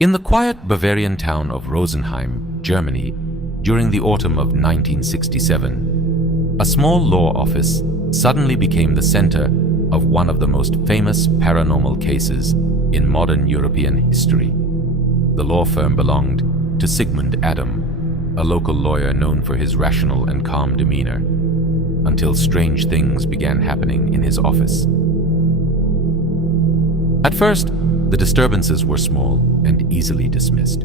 In the quiet Bavarian town of Rosenheim, Germany, during the autumn of 1967, a small law office suddenly became the center of one of the most famous paranormal cases in modern European history. The law firm belonged to Sigmund Adam, a local lawyer known for his rational and calm demeanor, until strange things began happening in his office. At first, the disturbances were small and easily dismissed.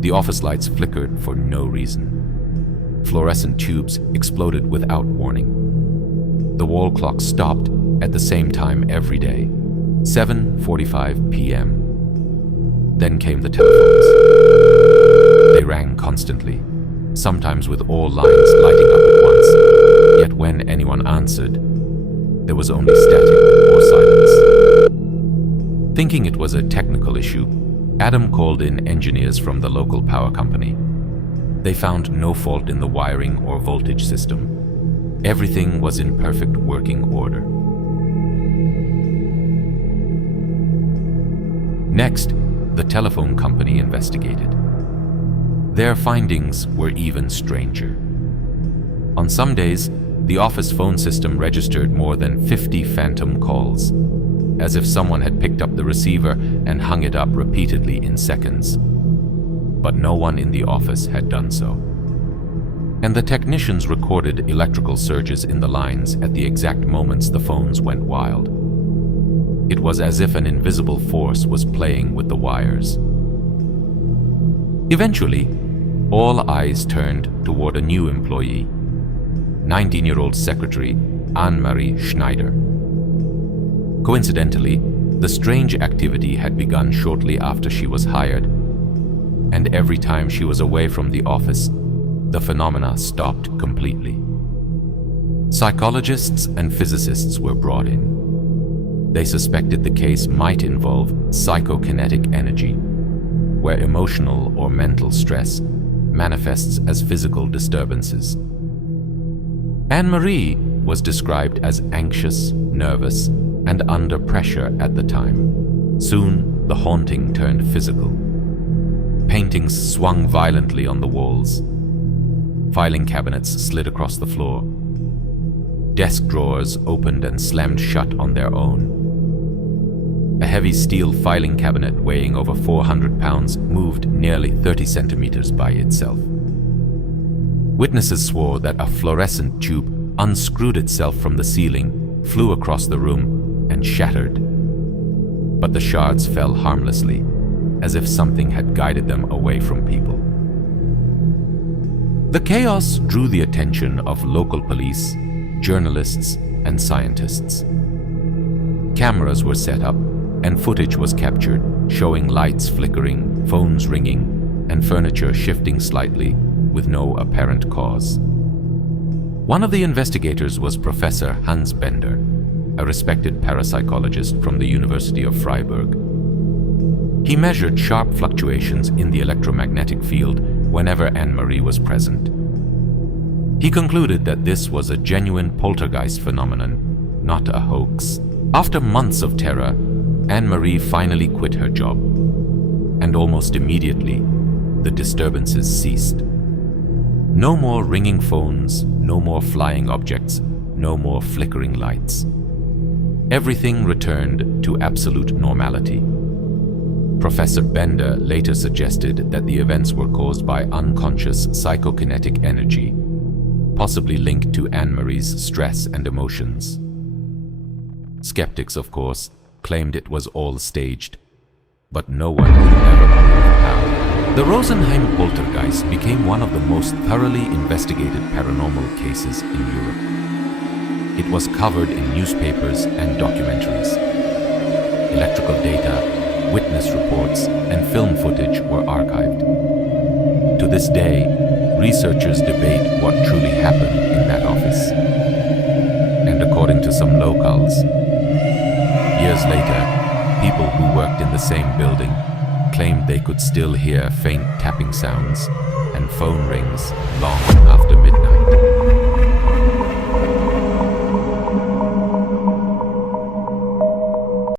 The office lights flickered for no reason. Fluorescent tubes exploded without warning. The wall clock stopped at the same time every day, 7:45 p.m. Then came the telephones. They rang constantly, sometimes with all lines lighting up at once. Yet when anyone answered, there was only static or silence. Thinking it was a technical issue, Adam called in engineers from the local power company. They found no fault in the wiring or voltage system. Everything was in perfect working order. Next, the telephone company investigated. Their findings were even stranger. On some days, the office phone system registered more than 50 phantom calls, as if someone had picked up the receiver and hung it up repeatedly in seconds. But no one in the office had done so. And the technicians recorded electrical surges in the lines at the exact moments the phones went wild. It was as if an invisible force was playing with the wires. Eventually, all eyes turned toward a new employee, 19-year-old secretary Anne-Marie Schneider. Coincidentally, the strange activity had begun shortly after she was hired, and every time she was away from the office, the phenomena stopped completely. Psychologists and physicists were brought in. They suspected the case might involve psychokinetic energy, where emotional or mental stress manifests as physical disturbances. Anne-Marie was described as anxious, nervous, and under pressure at the time. Soon, the haunting turned physical. Paintings swung violently on the walls. Filing cabinets slid across the floor. Desk drawers opened and slammed shut on their own. A heavy steel filing cabinet weighing over 400 pounds moved nearly 30 centimeters by itself. Witnesses swore that a fluorescent tube unscrewed itself from the ceiling, flew across the room, and shattered. But the shards fell harmlessly, as if something had guided them away from people. The chaos drew the attention of local police, journalists, and scientists. Cameras were set up, and footage was captured, showing lights flickering, phones ringing, and furniture shifting slightly with no apparent cause. One of the investigators was Professor Hans Bender, a respected parapsychologist from the University of Freiburg. He measured sharp fluctuations in the electromagnetic field whenever Anne-Marie was present. He concluded that this was a genuine poltergeist phenomenon, not a hoax. After months of terror, Anne-Marie finally quit her job, and almost immediately, the disturbances ceased. No more ringing phones, no more flying objects, no more flickering lights. Everything returned to absolute normality. Professor Bender later suggested that the events were caused by unconscious psychokinetic energy, possibly linked to Anne-Marie's stress and emotions. Skeptics, of course, claimed it was all staged, but no one could ever prove how. The Rosenheim Poltergeist became one of the most thoroughly investigated paranormal cases in Europe. It was covered in newspapers and documentaries. Electrical data, witness reports, and film footage were archived. To this day, researchers debate what truly happened in that office. And according to some locals, years later, people who worked in the same building claimed they could still hear faint tapping sounds and phone rings long after midnight.